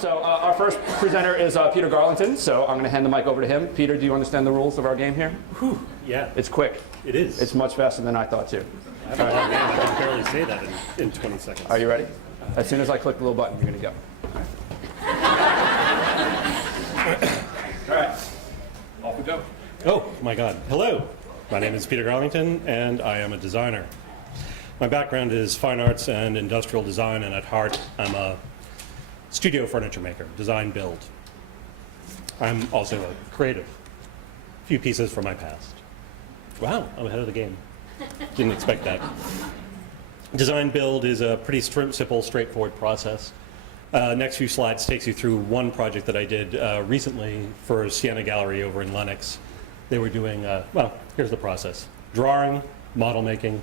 So our first presenter is Peter Garlington, so I'm going to hand the mic over to him. Peter, do you understand the rules of our game here? Whew, yeah. It's quick. It is. It's much faster than I thought, too. I can barely say that in 20 seconds. Are you ready? As soon as I click the little button, you're going to go. All right. Off we go. Oh, my God. Hello. My name is Peter Garlington, and I am a designer. My background is fine arts and industrial design, and at heart, I'm a studio furniture maker, design build. I'm also a creative. A few pieces from my past. Wow, I'm ahead of the game. Didn't expect that. Design build is a pretty simple, straightforward process. Next few slides takes you through one project that I did recently for Sienna Gallery over in Lenox. They were doing, well, here's the process. Drawing, model making.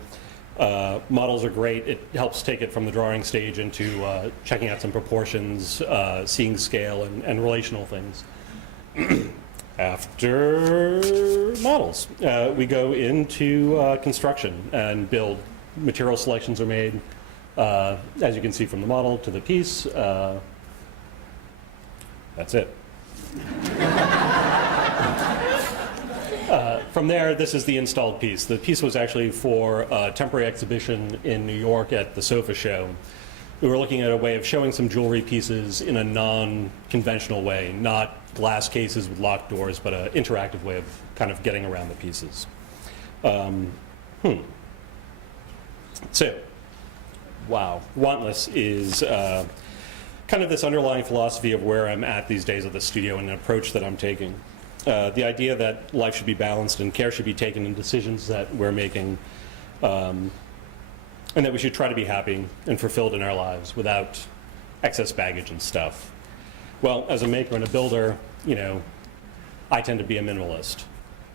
Models are great. It helps take it from the drawing stage into checking out some proportions, seeing scale and relational things. After models, we go into construction and build. Material selections are made, as you can see from the model to the piece. That's it. From there, this is the installed piece. The piece was actually for a temporary exhibition in New York at the Sofa Show. We were looking at a way of showing some jewelry pieces in a non-conventional way, not glass cases with locked doors, but an interactive way of kind of getting around the pieces. So, wow, Wantless is kind of this underlying philosophy of where I'm at these days at the studio and an approach that I'm taking. The idea that life should be balanced and care should be taken in decisions that we're making, and that we should try to be happy and fulfilled in our lives without excess baggage and stuff. Well, as a maker and a builder, you know, I tend to be a minimalist.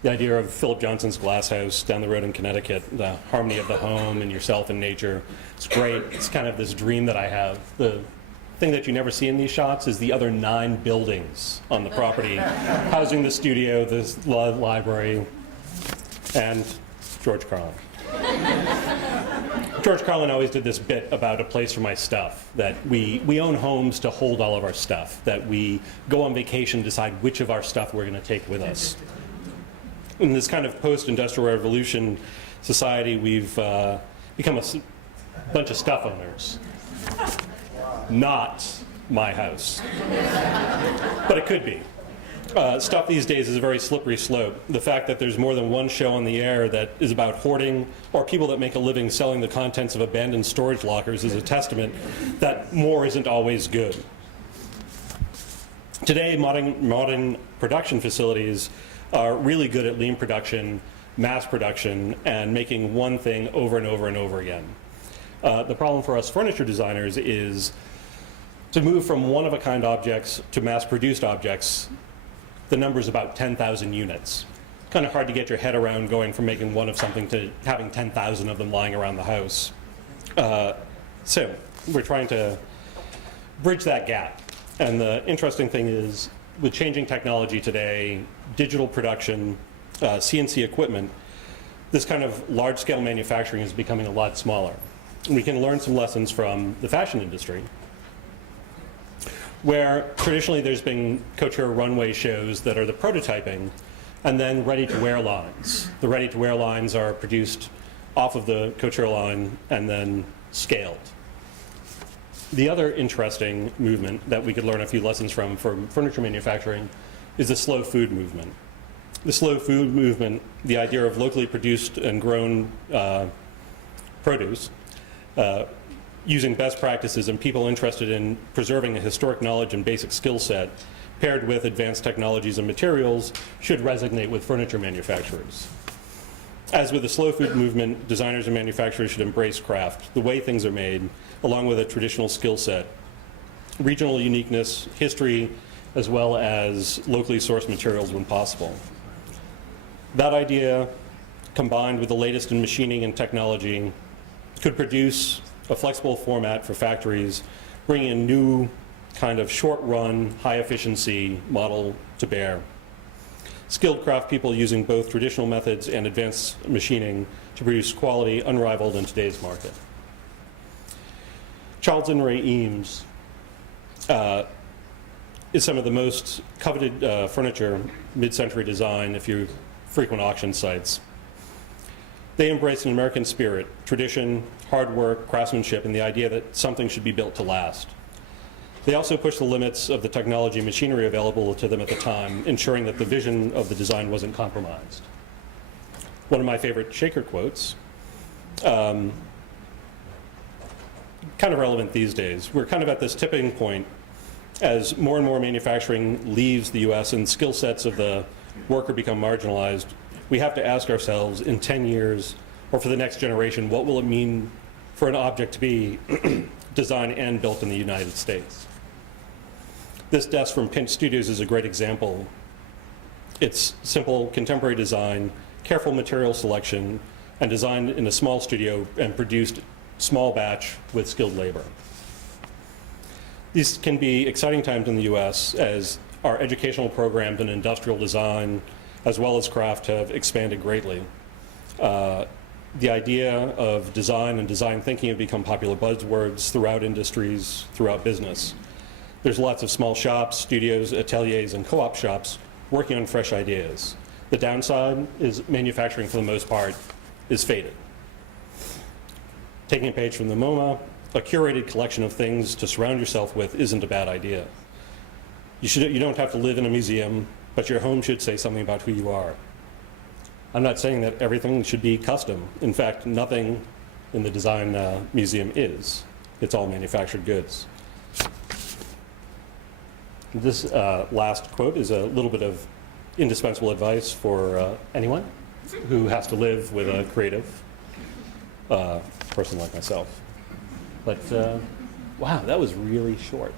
The idea of Philip Johnson's glass house down the road in Connecticut, the harmony of the home and yourself and nature, it's great. It's kind of this dream that I have. The thing that you never see in these shots is the other 9 buildings on the property, housing the studio, the library, and George Carlin. George Carlin always did this bit about a place for my stuff, that we own homes to hold all of our stuff, that we go on vacation, decide which of our stuff we're going to take with us. In this kind of post-industrial revolution society, we've become a bunch of stuff owners. Not my house. But it could be. Stuff these days is a very slippery slope. The fact that there's more than one show on the air that is about hoarding, or people that make a living selling the contents of abandoned storage lockers, is a testament that more isn't always good. Today, modern production facilities are really good at lean production, mass production, and making one thing over and over and over again. The problem for us furniture designers is to move from one-of-a-kind objects to mass-produced objects. The number is about 10,000 units. Kind of hard to get your head around going from making one of something to having 10,000 of them lying around the house. So we're trying to bridge that gap. And the interesting thing is, with changing technology today, digital production, CNC equipment, this kind of large-scale manufacturing is becoming a lot smaller. And we can learn some lessons from the fashion industry, where traditionally there's been couture runway shows that are the prototyping, and then ready-to-wear lines. The ready-to-wear lines are produced off of the couture line and then scaled. The other interesting movement that we could learn a few lessons from furniture manufacturing is the slow food movement. The slow food movement, the idea of locally produced and grown produce, using best practices and people interested in preserving a historic knowledge and basic skill set, paired with advanced technologies and materials, should resonate with furniture manufacturers. As with the slow food movement, designers and manufacturers should embrace craft, the way things are made, along with a traditional skill set, regional uniqueness, history, as well as locally sourced materials when possible. That idea, combined with the latest in machining and technology, could produce a flexible format for factories, bringing a new kind of short-run, high-efficiency model to bear. Skilled craft people using both traditional methods and advanced machining to produce quality unrivaled in today's market. Charles and Ray Eames is some of the most coveted furniture, mid-century design, if you frequent auction sites. They embrace an American spirit, tradition, hard work, craftsmanship, and the idea that something should be built to last. They also push the limits of the technology and machinery available to them at the time, ensuring that the vision of the design wasn't compromised. One of my favorite Shaker quotes, kind of relevant these days. We're kind of at this tipping point as more and more manufacturing leaves the US and skill sets of the worker become marginalized. We have to ask ourselves in 10 years, or for the next generation, what will it mean for an object to be designed and built in the United States? This desk from Pinch Studios is a great example. It's simple, contemporary design, careful material selection, and designed in a small studio and produced small batch with skilled labor. These can be exciting times in the US as our educational programs in industrial design as well as craft have expanded greatly. The idea of design and design thinking have become popular buzzwords throughout industries, throughout business. There's lots of small shops, studios, ateliers, and co-op shops working on fresh ideas. The downside is manufacturing, for the most part, is faded. Taking a page from the MoMA, a curated collection of things to surround yourself with isn't a bad idea. You don't have to live in a museum, but your home should say something about who you are. I'm not saying that everything should be custom. In fact, nothing in the design museum is. It's all manufactured goods. This last quote is a little bit of indispensable advice for anyone who has to live with a creative person like myself. But wow, that was really short.